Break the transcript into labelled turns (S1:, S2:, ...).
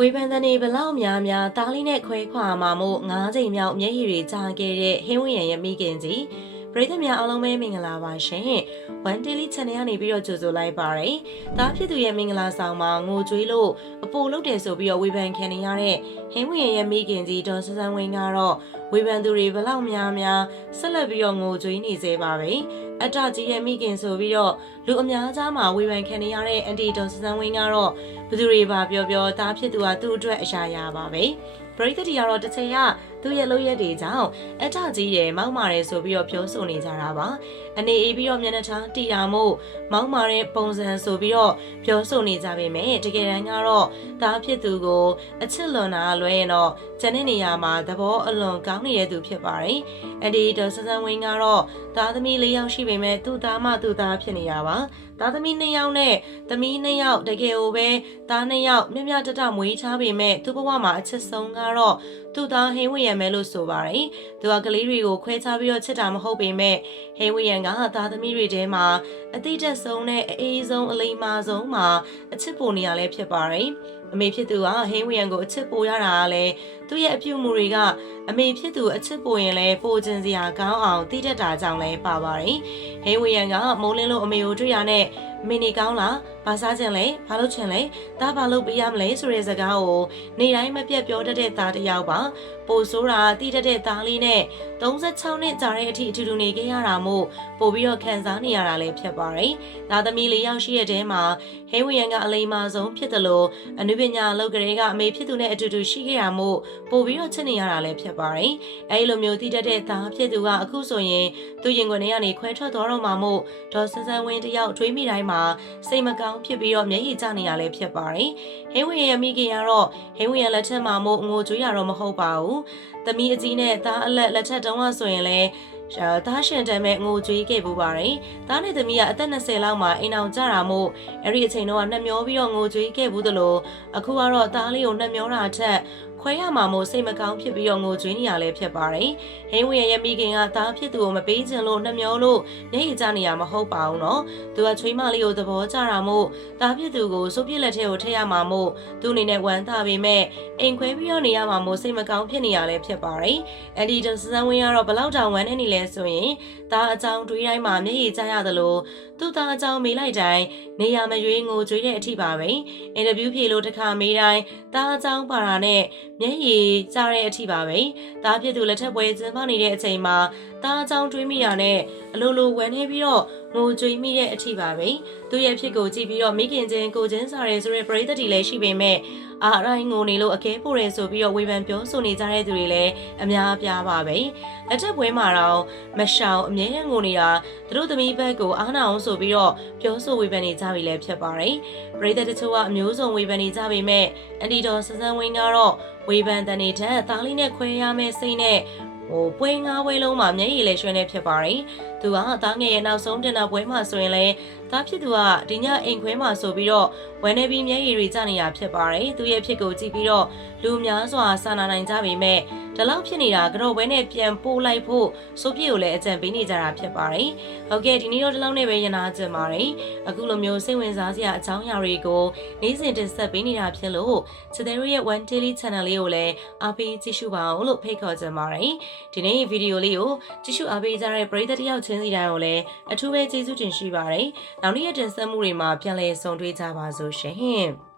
S1: ဝေဖန်တဲ့နေဘလောက်များများတားလေးနဲ့ခွဲခွာမှာမို့၅ချိန်မြောက်မျက်ရည်တွေကြာခဲ့တဲ့ဟင်းဝင်းရံရဲ့မိခင်ကြီးပရိသတ်များအားလုံးပဲမင်္ဂလာပါရှင်။ One Daily Channel ကနေပြီးတော့ကြိုဆိုလိုက်ပါရယ်။ဒါဖြစ်သူရဲ့မင်္ဂလာဆောင်မှာငိုကြွေးလို့အပိုလုပ်တယ်ဆိုပြီးတော့ဝေဖန်ခံနေရတဲ့ဟင်းဝင်းရံရဲ့မိခင်ကြီးဒေါ်ဆဆန်းဝင်းကတော့ ဝေဖန်သူတွေဘလောက်များများဆက်လက်ပြီးတော့ငိုကြွေးနေသေးပါပဲ။အတ္တကြီးရဲ့မိခင်ဆိုပြီးတော့လူအများကြားမှာဝေဖန်ခံနေရတဲ့အန်တီဒေါ်ဆဆန်းဝင်းကတော့ဘယ်သူတွေပါပြောပြောဒါဖြစ်သူကသူ့အတွက်အရာရပါပဲပရိသတ်တွေကတော့တစ်ချိန်ကသူ့ရဲ့လုပ်ရက်တွေကြောင့်အထကြီးတယ်မောက်မာတယ်ဆိုပြီးတော့ပြောဆိုနေကြတာပါအနေအေးပြီးတော့မျက်နှာထားတီတာမို့မောက်မာတဲ့ပုံစံဆိုပြီးတော့ပြောဆိုနေကြပေမဲ့တကယ်တမ်းကတော့ဒါဖြစ်သူကိုအချစ်လွန်တာလွဲရင်တော့ကျန်တဲ့နေရာမှာသဘောအလွန်ကောင်းနေတဲ့သူဖြစ်ပါတယ်အဒီတော့ဆဆန်းဝင်းကတော့သားသမီး၄ယောက်ရှိပေမဲ့သူ့သားမသူ့သားဖြစ်နေတာပါသားသမီး၂ယောက်နဲ့သမီး၂ယောက်တကယ်ကိုပဲသား၂ယောက်မြမြတတမွေးချပေမဲ့သူ့ဘဝမှာအချစ်ဆုံးကတော့သူ့သားဟင်းဝရံမဲလို့ဆိုပါတယ်။သူကကလေးတွေကိုခွဲခြားပြီးတော့ချစ်တာမဟုတ်ပေမဲ့ဟင်းဝရံကသားသမီးတွေထဲမှာအတိတ်တက်ဆုံးနဲ့အအေးဆုံးအလိမ္မာဆုံးမှာအချစ်ပိုနေရလဲဖြစ်ပါတယ်။အမေဖြစ်သူကဟင်းဝရံကိုအချစ်ပိုရတာကလည်းသူ့ရဲ့အပြုအမူတွေကအမေဖြစ်သူအချစ်ပိုရင်လဲပိုကျင်စရာကောင်းအောင်တည်တတ်တာကြောင့်လဲပါပါတယ်။ဟင်းဝရံကမိုးလင်းလို့အမေကိုတွေ့ရတဲ့で မင်းနေကောင်းလားဘာစားခြင်းလဲဘာလုပ်ခြင်းလဲဒါဘာလုပ်ပေးရမလဲဆိုတဲ့စကားကိုနေတိုင်းမပြတ်ပြောတတ်တဲ့သားတစ်ယောက်ပါပိုဆိုးတာတိတတ်တဲ့သားလေးနဲ့36နှစ်ကြာတဲ့အထိအတူတူနေခဲ့ရတာမို့ပို့ပြီးတော့ခံစားနေရတာလည်းဖြစ်ပါတယ်သားသမီးလေးယောက်ရှိတဲ့တဲမှာဟဲဝီယန်ကအလိမ္မာဆုံးဖြစ်တယ်လို့အနုပညာအလုပ်ကလေးကအမေဖြစ်သူနဲ့အတူတူရှိခဲ့ရမို့ပို့ပြီးတော့ချစ်နေရတာလည်းဖြစ်ပါတယ်အဲဒီလိုမျိုးတိတတ်တဲ့သားဖြစ်သူကအခုဆိုရင်သူရင်ခွင်ထဲကနေခွဲထွက်သွားတော့မှမို့ဒေါ်ဆန်းဆန်းဝင်းတယောက်တွေးမိတိုင်းမှာစိတ်မကောင်းဖြစ်ပြီးတော့မျက်ရည်ကျနေရလဲဖြစ်ပါတယ်။ဟင်းဝင်ရဲ့မိခင်ကတော့ဟင်းဝင်ရဲ့လက်ထက်မှာမို့ငိုကြွေးရတော့မဟုတ်ပါဘူး။သမီးအကြီးနဲ့သားအလက်လက်ထက်တုန်းကဆိုရင်လဲ သားရှင်တမ်းမဲ့ငိုကြွေးခဲ့ပူပါတယ်။သားနဲ့သမီးကအသက်20လောက်မှာအိမ်အောင်ကြတာမို့အဲ့ဒီအချိန်တော့နှမျောပြီးတော့ငိုကြွေးခဲ့ဘူးသလိုအခုကတော့သားလေးကိုနှမျောတာထက်ခွဲရမှာမို့စိတ်မကောင်းဖြစ်ပြီးတော့ငိုကြွေးနေရလဲဖြစ်ပါတယ်။ဟင်းဝင်ရဲ့မိခင်ကသားဖြစ်သူကိုမပေးချင်လို့နှမျောလို့မျက်ရည်ကျနေရမဟုတ်ပါဘူးနော်။သူကချွေးမလေးကိုသဘောကျတာမို့သားဖြစ်သူကိုစိုးပြစ်လက်ထဲကိုထည့်ရမှာမို့သူအနေနဲ့ဝမ်းသာပေမဲ့အိမ်ခွဲပြီးတော့နေရမှာမို့စိတ်မကောင်းဖြစ်နေရလဲဖြစ်ပါတယ်။အဒီတစန်းဝင်းကတော့ဘလောက်တောင်ဝမ်းနေနေလဲဆိုရင်သားအကြောင်းတွေးတိုင်းမှာမျက်ရည်ကျရသလိုသူ့သားအကြောင်းမေးလိုက်တိုင်းနေရမရွေးငိုကြွေးတဲ့အထိပါပဲ။အင်တာဗျူးဖြေလို့တစ်ခါမေးတိုင်းသားအကြောင်းပါတာနဲ့မျက်ရည်ကျတဲ့အထိပါပဲ။သားဖြစ်သူလက်ထက်ပွဲကျင်းပနေတဲ့အချိန်မှာသားအကြောင်းတွေးမိတာနဲ့ အလိုလိုဝမ်းနေပြီးတော့ငိုကြွေးမိတဲ့အထိပါပဲ။သူ့ရဲ့ဖြစ်ကိုကြည့်ပြီးတော့မိခင်ချင်းကိုချင်းစားရဲဆိုတဲ့ပရိသတ်တွေလည်းရှိပေမဲ့အာရိုင်းငိုနေလို့အကဲပို့ရဲဆိုပြီးတော့ဝေဖန်ပြောဆိုနေကြတဲ့သူတွေလည်းအများအပြားပါပဲ။လက်ထက်ပွဲမှာတော့မရှောင်အမြဲတမ်းငိုနေတာသူတို့သမီးဘက်ကိုအားနာအောင်ဆိုပြီးတော့ပြောဆိုဝေဖန်နေကြပြီလည်းဖြစ်ပါတယ်။ပရိသတ်တချို့ကအမျိုးစုံဝေဖန်နေကြပေမဲ့အန်တီတော်စစန်းဝင်းကတော့ဝေဖန်တဲ့နေထက်သားလေးနဲ့ခွဲရမယ့်စိတ်နဲ့ ဟိုပွဲငါးပွဲလုံးမှာမျက်ရည်လဲရွှဲနေဖြစ်ပါတယ်။သူကသားငယ်ရဲ့နောက်ဆုံးတင်တာပွဲမှာဆိုရင်လည်းသားဖြစ်သူကဒီညအိမ်ခွဲမှာဆိုပြီးတော့ဝမ်းနေပြီးမျက်ရည်တွေကျနေရဖြစ်ပါတယ်။သူရဲ့ဖြစ်ကိုကြည့်ပြီးတော့လူများစွာစာနာနိုင်ကြပေမဲ့ ဒီလောက်ဖြစ်နေတာကတော့ဝဲနဲ့ပြန်ပို့လိုက်ဖို့စိုးပြေကိုလည်းအကြံပေးနေကြတာဖြစ်ပါတယ်။ဟုတ်ကဲ့ဒီနေ့တော့ဒီလောက်နဲ့ပဲရနာကြင်ပါတယ်။အခုလိုမျိုးစိတ်ဝင်စားစရာအကြောင်းအရာတွေကိုနေ့စဉ်တင်ဆက်ပေးနေတာဖြစ်လို့ချစ်တဲ့ရဲ့ One Daily Channel လေးကိုလည်းအားပေးကြည့်ရှုပါအောင်လို့ဖိတ်ခေါ်ချင်ပါတယ်။ဒီနေ့ဗီဒီယိုလေးကိုကြည့်ရှုအားပေးကြတဲ့ပရိသတ်တယောက်ချင်းစီတိုင်းကိုလည်းအထူးပဲကျေးဇူးတင်ရှိပါတယ်။နောက်နေ့ရက်တင်ဆက်မှုတွေမှာပြန်လည်ဆုံတွေ့ကြပါစို့ရှင်။